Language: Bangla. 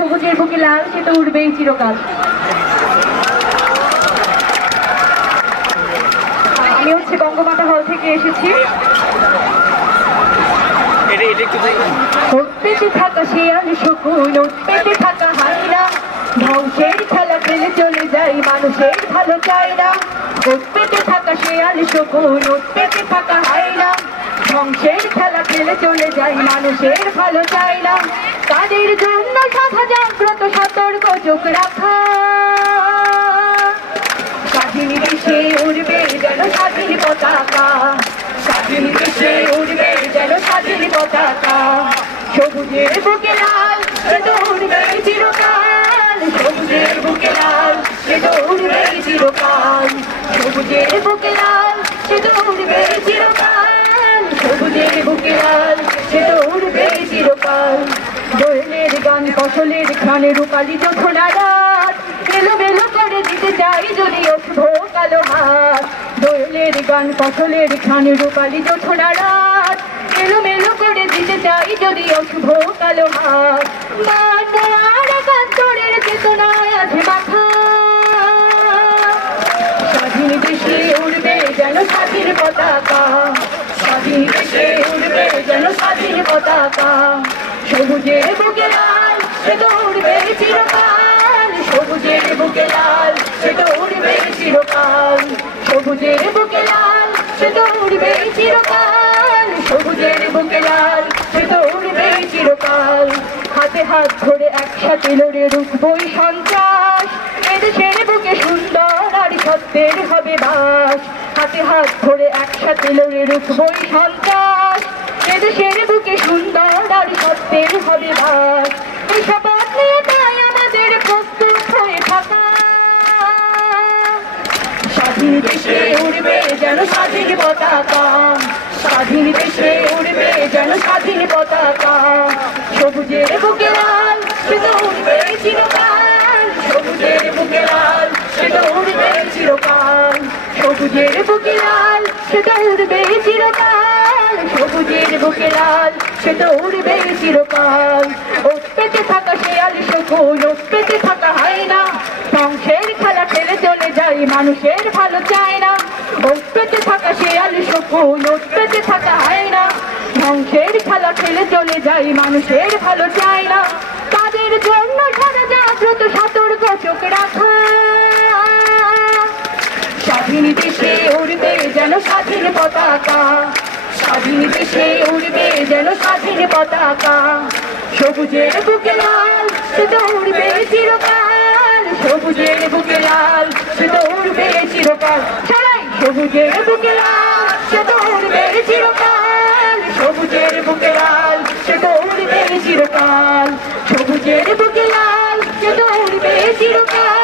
সবুজের বুকে লাল সে তো উঠবেই চিরকাল। আমি হচ্ছে বঙ্গমাতা হল থেকে এসেছি। থাকা শিয়াল শকুন পেতে থাকা হাইরা ধ্বংসের খেলা খেলে চলে যাই মানুষের ভালো চাই না থাকা শিয়াল শকুন পেতে থাকা হাইরা ধ্বংসের খেলা খেলে চলে যাই মানুষের ভালো চাই না তাদের জন্য সাধা জাগ্রত, সতর্ক চোখ রাখা। স্বাধীন দেশে উড়বে যেন স্বাধীন পতাকা। স্বাধীন দেশে উড়বে যেন স্বাধীন পতাকা। সবুজের বুকে লাল, সে তো উড়বে চিরকাল। সবুজের বুকে লাল, সে তো উড়বে চিরকাল। সবুজের বুকে লাল, সে তো উড়বে চিরকাল। সবুজের বুকে লাল, সে তো উড়বে চিরকাল। দোলের গান, ফসলের খানে রূপালি যখন রাত এলো করে দিতে চাই যদি অশুভ কালো হাত। দোলের গান, ফসলের খানে রূপালি যখন রাত এলো করে দিতে চাই যদি অশুভ কালো হাত। আর একাত্তরের চেতনায় আছে মাথা। স্বাধীন দেশে উড়বে যেন স্বাধীন পতাকা। স্বাধীন দেশে উড়বে পতাকা সবুজের বুকে লাল, সে তো উড়বে চিরকাল। সবুজের বুকে লাল, সে তো উড়বে চিরকাল। সবুজের বুকে লাল, সে তো উড়বে চিরকাল। সবুজের বুকে লাল, সে তো উড়বে চিরকাল। হাতে হাত ধরে একসাথে লড়ে রুখবই সন্ত্রাস। এদেশের বুকে সুন্দর আর সত্যের হবে বাস। হাতে হাত ধরে একসাথে লড়ে রুখবই সন্ত্রাস। এদেশের তাই আমাদের প্রস্তুত হয়ে থাকা। স্বাধীন দেশে উড়বে যেন স্বাধীন পতাকা। স্বাধীন দেশে উড়বে যেন স্বাধীন পতাকা। সবুজের বুকে লাল, সে তো উড়বে চিরকাল। সবুজের বুকে লাল, সে তো উড়বে চিরকাল। সবুজের বুকে লাল, সে তো উড়বে চিরকাল। বুকে লাল সে উড়বে চিরকাল। ও পেতে থাকা শেয়াল শকুন ও পেতে থাকা হয় না ধ্বংসের খেলা খেলে চলে যাই মানুষের ভালো চায় না। ও পেতে থাকা শেয়াল শকুন ও পেতে থাকা হয় না ধ্বংসের খেলা খেলে চলে যাই মানুষের ভালো চায় না। তাদের জন্য সারা জাগ্রত সতর্ক চোখ রাখা। স্বাধীন দেশে উড়বে যেন স্বাধীন পতাকা। স্বাধীন দেশে উড়বে যেন স্বাধীন পতাকা। সবুজের বুকে লাল, সে তো উড়বে চিরকাল। সবুজের বুকে লাল, সে তো উড়বে চিরকাল। সবুজের বুকে লাল, সে তো উড়বে চিরকাল। সবুজের বুকে লাল, সে তো উড়বে চিরকাল। সবুজের বুকে লাল, সে তো উড়বে চিরকাল।